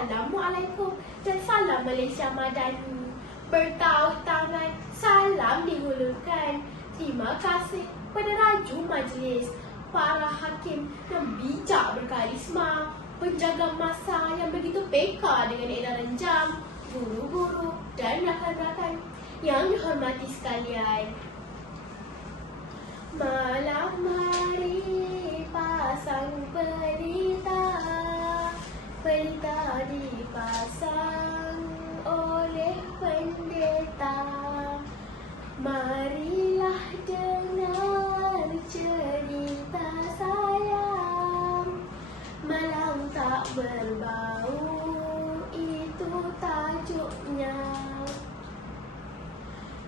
Assalamualaikum dan salam Malaysia Madani. Bertaut tangan, salam dihulurkan. Terima kasih pada raju majlis, para hakim yang bijak berkarisma, penjaga masa yang begitu peka dengan edaran jam, guru-guru dan rakan-rakan yang dihormati sekalian. Malam hari pasang pelita, pelita dipasang oleh pendeta. Marilah dengar cerita sayang, malam tak berbau, itu tajuknya.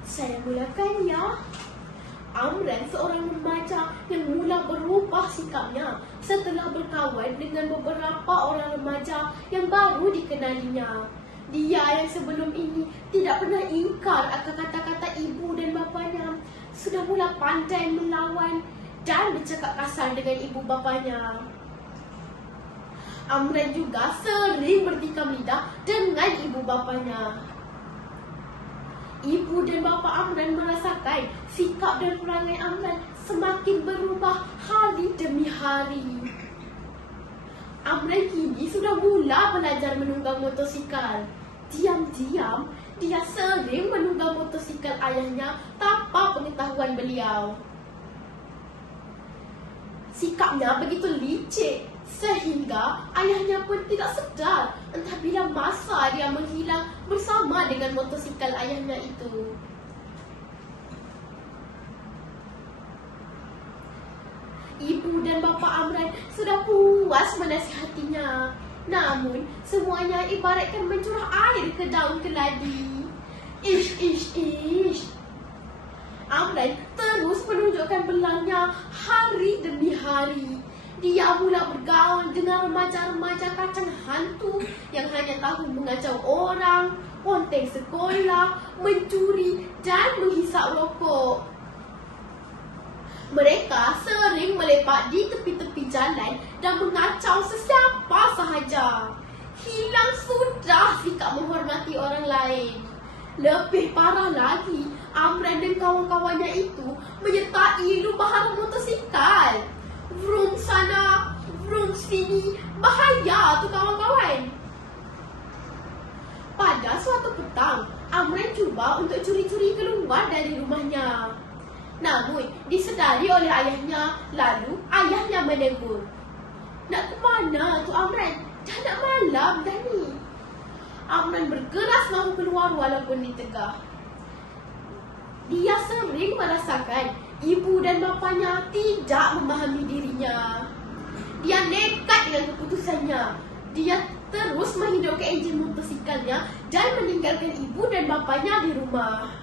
Saya mulakan ya. Amran seorang remaja yang mula berubah sikapnya setelah berkawan dengan beberapa orang remaja yang baru dikenalinya. Dia yang sebelum ini tidak pernah ingkar akan kata-kata ibu dan bapanya, sudah mula pandai melawan dan bercakap kasar dengan ibu bapanya. Amran juga sering bertikam lidah dengan ibu bapanya. Ibu dan bapa Amran merasakan sikap dan perangai Amran semakin berubah hari demi hari. Amran kini sudah mula belajar menunggang motosikal. Diam-diam, dia sering menunggang motosikal ayahnya tanpa pengetahuan beliau. Sikapnya begitu licik sehingga ayahnya pun tidak sedar entah bila masa dia menghilang bersama dengan motosikal ayahnya itu. Ibu dan bapa Amran sudah puas menasihatinya. Namun, semuanya ibaratkan mencurah air ke daun keladi. Ish. Amran terus menunjukkan belangnya hari demi hari. Dia mula bergaul dengan remaja-remaja kacang hantu yang hanya tahu mengacau orang, ponteng sekolah, mencuri dan menghisap rokok. Mereka sering melepak di tepi-tepi jalan dan mengacau sesiapa sahaja. Hilang sudah sikap menghormati orang lain. Lebih parah lagi, Amran dan kawan-kawannya itu menyertai lumbahan motosikal. Vroom sana, vroom sini, bahaya tu kawan-kawan. Pada suatu petang, Amran cuba untuk curi-curi keluar dari rumahnya. Namun, disedari oleh ayahnya, lalu ayahnya menegur. Nak ke mana tu Amran? Dah nak malam dah ni. Amran bergeras mahu keluar walaupun ditegah. Dia sering merasakan ibu dan bapanya tidak memahami dirinya. Dia nekat dengan keputusannya. Dia terus menghidupkan enjin motosikalnya dan meninggalkan ibu dan bapanya di rumah.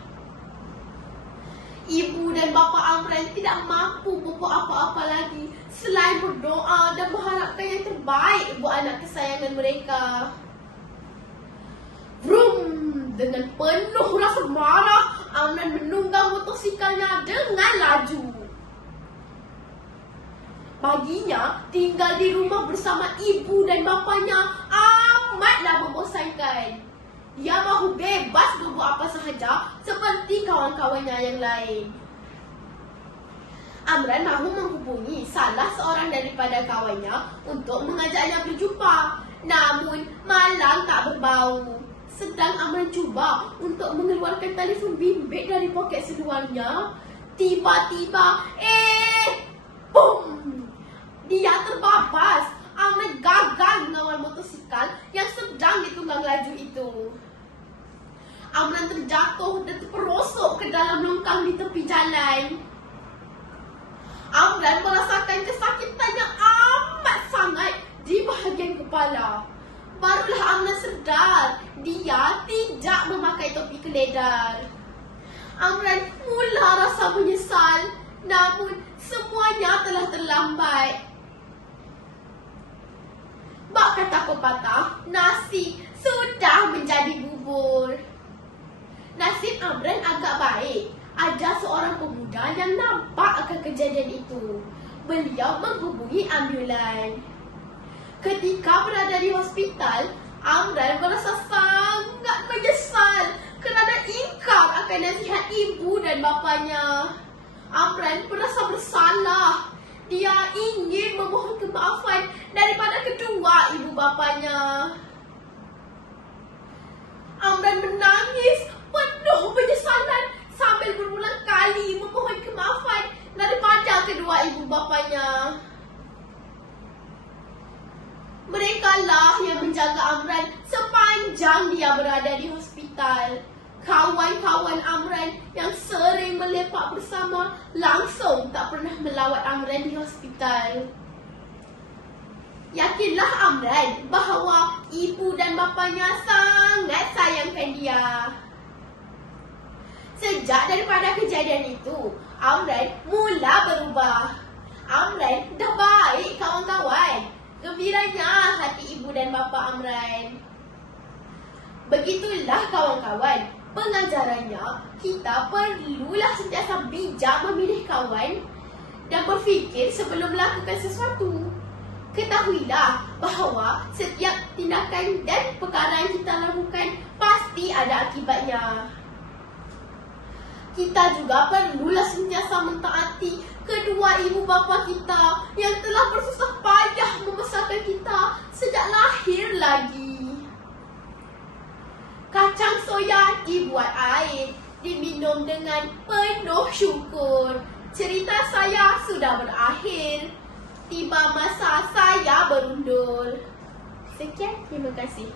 Ibu dan bapa Amran tidak mampu berbuat apa-apa lagi selain berdoa dan mengharapkan yang terbaik buat anak kesayangan mereka. Vroom! Dengan penuh rasa marah, Amran menunggang motosikalnya dengan laju. Baginya, tinggal di rumah bersama ibu dan bapanya amatlah membosankan. Dia mahu bebas berbuat apa sahaja seperti kawan-kawannya yang lain. Amran mahu menghubungi salah seorang daripada kawannya untuk mengajaknya berjumpa. Namun, malam tak berbau. Sedang Amran cuba untuk mengeluarkan telefon bimbit dari poket seluarnya, tiba-tiba, boom! Dia terbabas. Amran gagal mengawal motosikal yang sedang ditunggang laju itu. Amran terjatuh dan terperosok ke dalam longkang di tepi jalan. Amran merasakan kesakitan yang amat sangat di bahagian kepala. Barulah Amran sedar dia tidak memakai topi keledar. Amran mula rasa menyesal, namun semuanya telah terlambat. Bak kata pepatah, nasi sudah menjadi bubur. Nasib Amran agak baik. Ada seorang pemuda yang nampak akan kejadian itu. Beliau menghubungi ambulan. Ketika berada di hospital, Amran merasa sangat menyesal kerana ingkar akan nasihat ibu dan bapanya. Amran merasa bersalah. Dia ingin memohon kemaafan daripada kedua ibu bapanya. Amran menangis penuh penyesalan sambil berulang kali memohon kemaafan daripada kedua ibu bapanya. Mereka lah yang menjaga Amran sepanjang dia berada di hospital. Kawan-kawan Amran yang sering melepak bersama langsung tak pernah melawat Amran di hospital. Yakinlah Amran bahawa ibu dan bapanya sangat sayangkan dia. Sejak daripada kejadian itu, Amran mula berubah. Amran dah baik kawan-kawan. Gembiranya hati ibu dan bapa Amran. Begitulah kawan-kawan, pengajarannya kita perlulah sentiasa bijak memilih kawan dan berfikir sebelum melakukan sesuatu. Ketahuilah bahawa setiap tindakan dan perkara yang kita lakukan pasti ada akibatnya. Kita juga perlulah sentiasa mentaati kedua ibu bapa kita yang telah bersusah payah membesarkan kita sejak lahir lagi. Kacang soya dibuat air, diminum dengan penuh syukur. Cerita saya sudah berakhir. Tiba masa saya berundur. Sekian, terima kasih.